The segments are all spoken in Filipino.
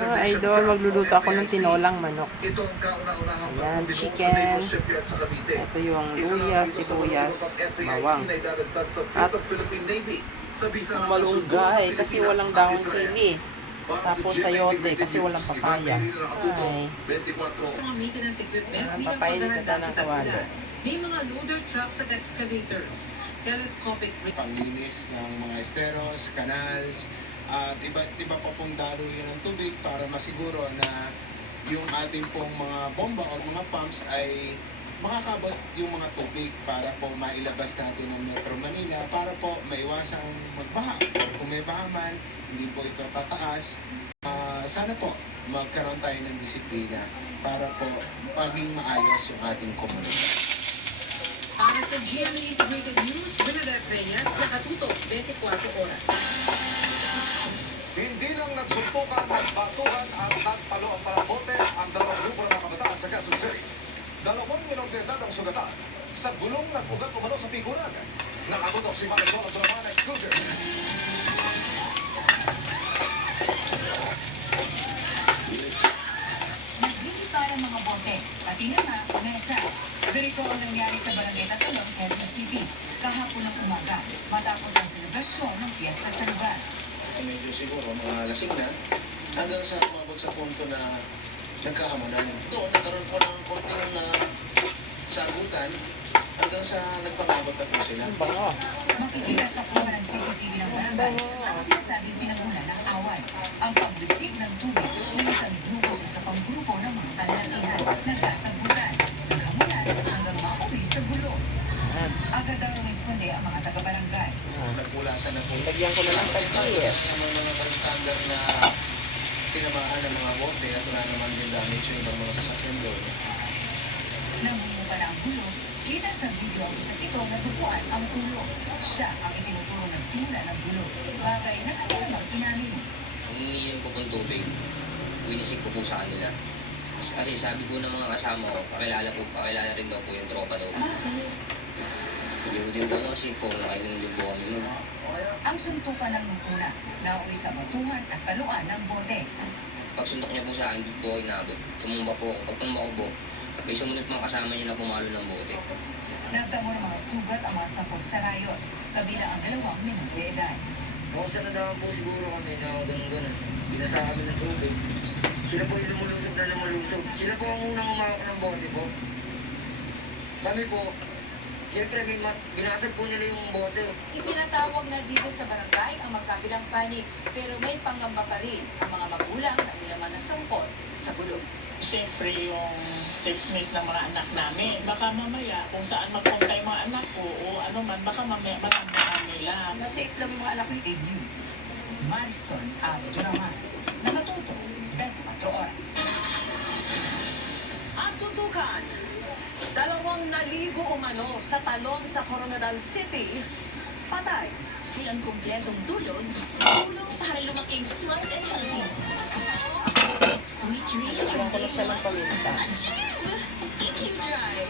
Mga idol, magluluto ako ng tinolang manok. Ayan, chicken. Ito yung luya, sibuyas, bawang. At malunggay kasi walang dahon sili. Tapos sayote kasi walang papaya. Ay. Papaya dito tayo ng kawali. May mga loader trucks at excavators, telescopic panglinis ng mga esteros, canals, at iba pa pong daluyan ng tubig para masiguro na yung ating pong mga bomba o mga pumps ay makakabot yung mga tubig para po mailabas natin ng Metro Manila para po maiwasang magbaha. Kung may baha man, hindi po ito tataas. Sana po magkaroon tayo ng disiplina para po maging maayos yung ating komunidad. para sa GMA Integrated News, Bernadette Reyes, nakatutok 24 oras. Hindi lang nagsuntukan, nagbatuhan at nagpalo ang parabote ang dalawang grupo ng kabataan sa Quezon City. 2 minong de edad ang sugatan sa gulong nagbugat umano sa piguran. Nakatutok si Marisol Abdurrahman Exclusive. Nagbibigay ang mga bote, pati na nga, mesa. Ganito ang nangyari sa Barangay Tatalong, Quezon City, kahapon ng umaga, matapos ang selebrasyon ng piyesta sa lugar. Medyo siguro mga lasing na hanggang sa umabot sa punto na nagkahamanan. Doon nagkaroon po ng konting sagutan hanggang sa nagpangabot na po sila. Makikita sa kuha ng CCTV ng barangay ang sinasabing pinagunan ng away. Ang pag-receive ng tubig ng isang grupo sa isa pang grupo ng mga kalalakihan nagkasagutan. Naghamulan hanggang mauwi sa gulo. Agad daw rumisponde ang mga taga-barangay. Nagpulasan na po. Lagyan ko na lang tagpayet. Yung mga barangay na tinamaan ng mga bote at wala naman din damage yung ibang mga sasakyan doon. Nang bumuka na ang gulo, kita sa video ang isa't ito na dupuan ang ulo. Siya ang itinuturo ng simula ng gulo. Bagay na kanilang inamin. Humingi po ng tubig, winisip ko po sa kanila. Kasi sabi po ng mga kasama ko, pakilala rin daw po yung tropa daw. Hindi ko din po kasi po, nakainom din po kami nun. Ang suntukan ng nukuna, nauwi sa batuhan at paluan ng bote. Pag suntok niya po sa akin, doon po ako inabot. Tumumba po ako. Pag tumumba ko po, may sumunod mga kasama niya na pumalo ng bote. Nagtamo ng mga sugat ang mga sampog sa rayot, kabilang ang 2 minong de edad. Kasi na daw po siguro kami na ganun-ganun. Binasa kami ng tubig. Sila po yung lumulusog na lumulusog. Sila po ang unang umawak ng bote po. Kami po, siyempre binasag po nila yung bote. Itinatawag na dito sa barangay ang magkabilang panig, pero may pangamba pa rin ang mga magulang na nilaman ng sangkot sa gulo. Siyempre yung safeness ng mga anak namin. Baka mamaya kung saan magpunta yung mga anak ko o ano man, baka mamaya matandaan nila. Masafe lang yung mga anak ni News. Marisol Abdurrahman. Nakatuto, 24 oras. At tutukan, 2 naligo umano sa talon sa Coronadal City, patay. Ilang kumpletong tulog, tulong para lumaking smart and healthy. Sweet dreams Lagyan ko na siya ng paminta. Keep dry.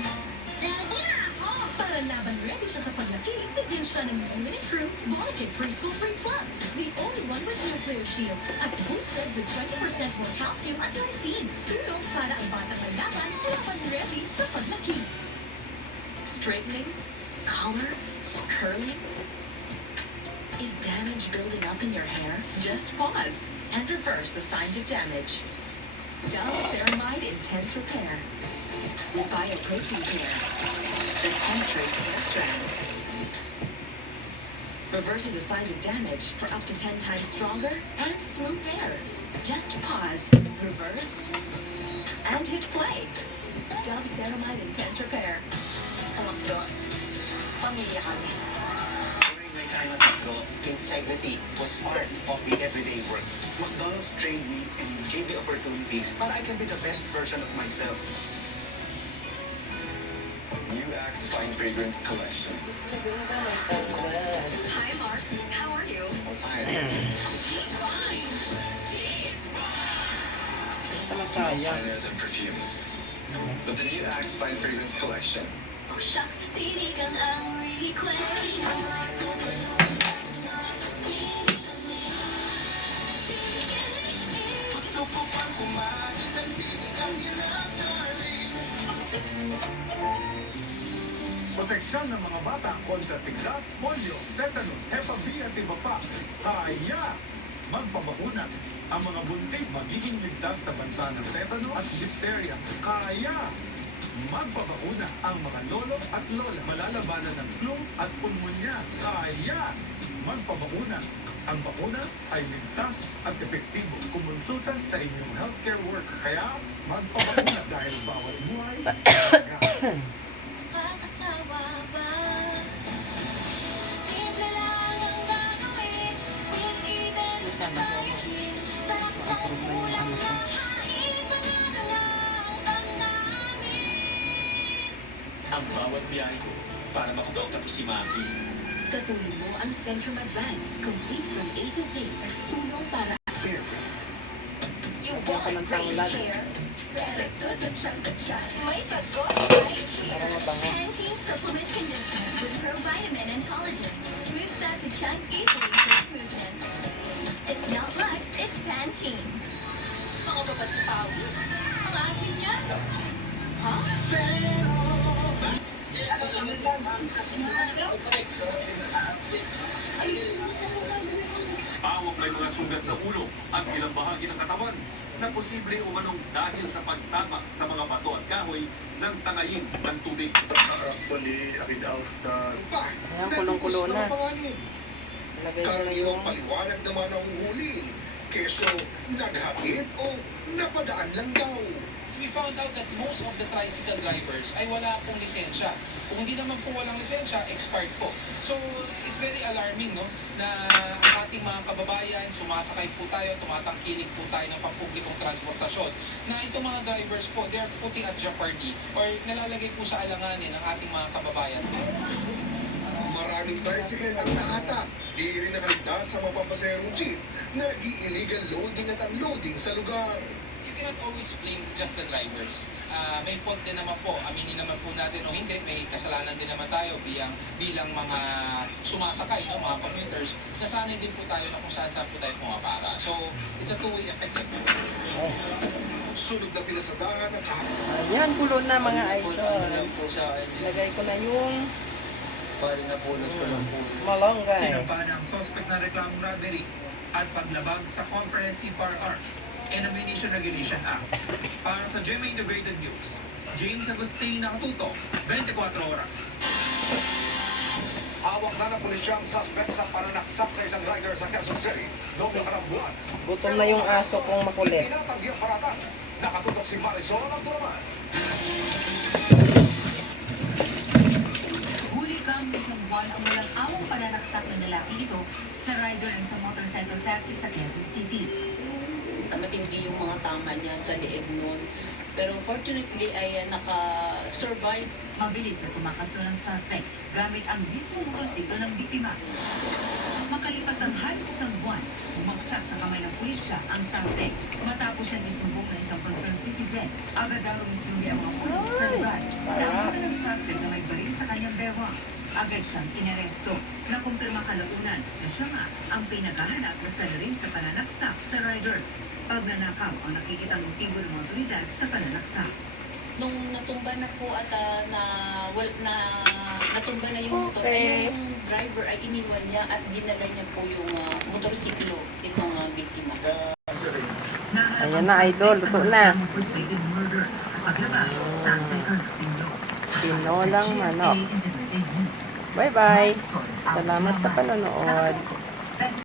Ready na ako! Para laban ready siya sa paglaki, bigyan siya ng Minute Fruit Bonacid Preschool Free Plus. The only one with nuclear shield at boosted with 20% more calcium at lysine. Tulong para ang batang may laban ready sa paglaki. Straightening, color, curling. Is damage building up in your hair? Just pause and reverse the signs of damage. Dove Ceramide Intense Repair with Bioprotein Care that penetrates hair strands. Reverses the signs of damage for up to 10 times stronger and smooth hair. Just pause, reverse, and hit play. Dove Ceramide Intense Repair. Sa McDo, pamilya kami. During my time at McDonald's, integrity was part of the everyday work. McDonald's trained me and gave me opportunities para I can be the best version of myself. New Axe Fine Fragrance Collection. Hi, Mark. How are you? Sa masaya. The perfumes. But the new Axe Fine Fragrance Collection. Oh shucks, sinigang ang request. Proteksyon ng mga bata kontra tiglas, polio, tetanus, Hep B at iba pa. Kaya magpabakuna. Ang mga buntis magiging ligtas sa banta ng tetanus at diphtheria. Kaya magpabakuna. Ang mga lolo at lola malalabanan ng flu at pulmonya. Kaya magpabakuna. Ang bakuna ay ligtas at epektibo. Kumonsulta sa inyong healthcare worker. Kaya magpabakuna dahil bawat buhay. Makakasawa ba? Simple lang ang gagawin. With Eden sa akin. Sarap ng ulam na hain. Banana lang ang namin. Ang bawat biyahe ko para makugaw tapos si Maki. Katulong mo ang Centrum Advance, complete from A to Z. Tulong para You Lagyan ko ng tanglad. Better good to chunk. May sagot right here. Para mabango. Pantene Supplement Conditioner with provitamin and collagen. Smooths out the chunk easily for smoothness. It's not luck, it's Pantene. Mga babad sa pawis. Ang asin niya. Ha? Awang may mga sugat sa ulo at ilang bahagi ng katawan na posible umanong dahil sa pagtama sa mga bato at kahoy ng tangayin ng tubig. Ayan, kulong-kulo na. Lagay ko na yung... Karaniwang paliwanag naman ang huli. Keso, naghatid o napadaan lang daw. We found out that most of the tricycle drivers ay wala pong lisensya. Kung hindi naman po walang lisensya, expired po. So, it's very alarming, no? Na ang ating mga kababayan, sumasakay po tayo, tumatangkilik po tayo ng pampublikong transportasyon, na itong mga drivers po, they're putting at jeopardy or nalalagay po sa alanganin ang ating mga kababayan. Maraming tricycle ang nahatak. Di rin nakaligtas sa mapapaserong jeep na illegal loading at unloading sa lugar. You cannot always blame just the drivers. May fault din naman po, aminin naman po natin o hindi, may kasalanan din naman tayo bilang mga sumasakay, no, mga commuters, nasanay din po tayo na kung saan po tayo pumapara. So, it's a two-way effect. Sunod na pinasadahan ng Ayan, kulo na mga idol. Lang po sa akin. Lagay ko na yung Pari na po lang po lang po. malunggay. Sinampa ng suspect na reklamong robbery at paglabag sa Comprehensive Firearms and Ammunition Regulation Act. Para sa GMA Integrated News, James Agustin nakatuto, 24 oras. Hawak na ng pulisya ang suspect sa pananaksak sa isang rider sa Quezon City noong nakarang buwan. Gutom na yung aso kong makulit. Tinatanggi ang paratang. Nakatutok si Marisol ng Turaman. Huli kang isang buwan ang walang awang pananaksak ng lalaki ito sa rider ng isang motorcycle taxi sa Quezon City. Matindi yung mga tama niya sa leeg nun. Pero fortunately ay naka-survive. Mabilis na tumakaso ng suspect gamit ang mismong motorsiklo ng biktima. Makalipas ang halos isang buwan, bumagsak sa kamay ng pulisya ang suspect matapos siyang isumbong ng isang concerned citizen. Agad daw mismo ang mga pulis sa lugar. Naabutan ng suspect na may baril sa kanyang bewang. Agad siyang inaresto. Nakumpirma kalaunan na siya nga ang pinaghahanap na salarin sa pananaksak sa rider. Pagnanakaw ang nakikitang motibo ng mga otoridad sa pananaksak. Nung natumba na po at natumba na yung motor, Okay. ay yung driver ay iniwan niya at dinala niya po yung motorsiklo itong biktima. Ayan na, idol. Luto na. Tinolang manok. Bye-bye. Salamat sa panonood.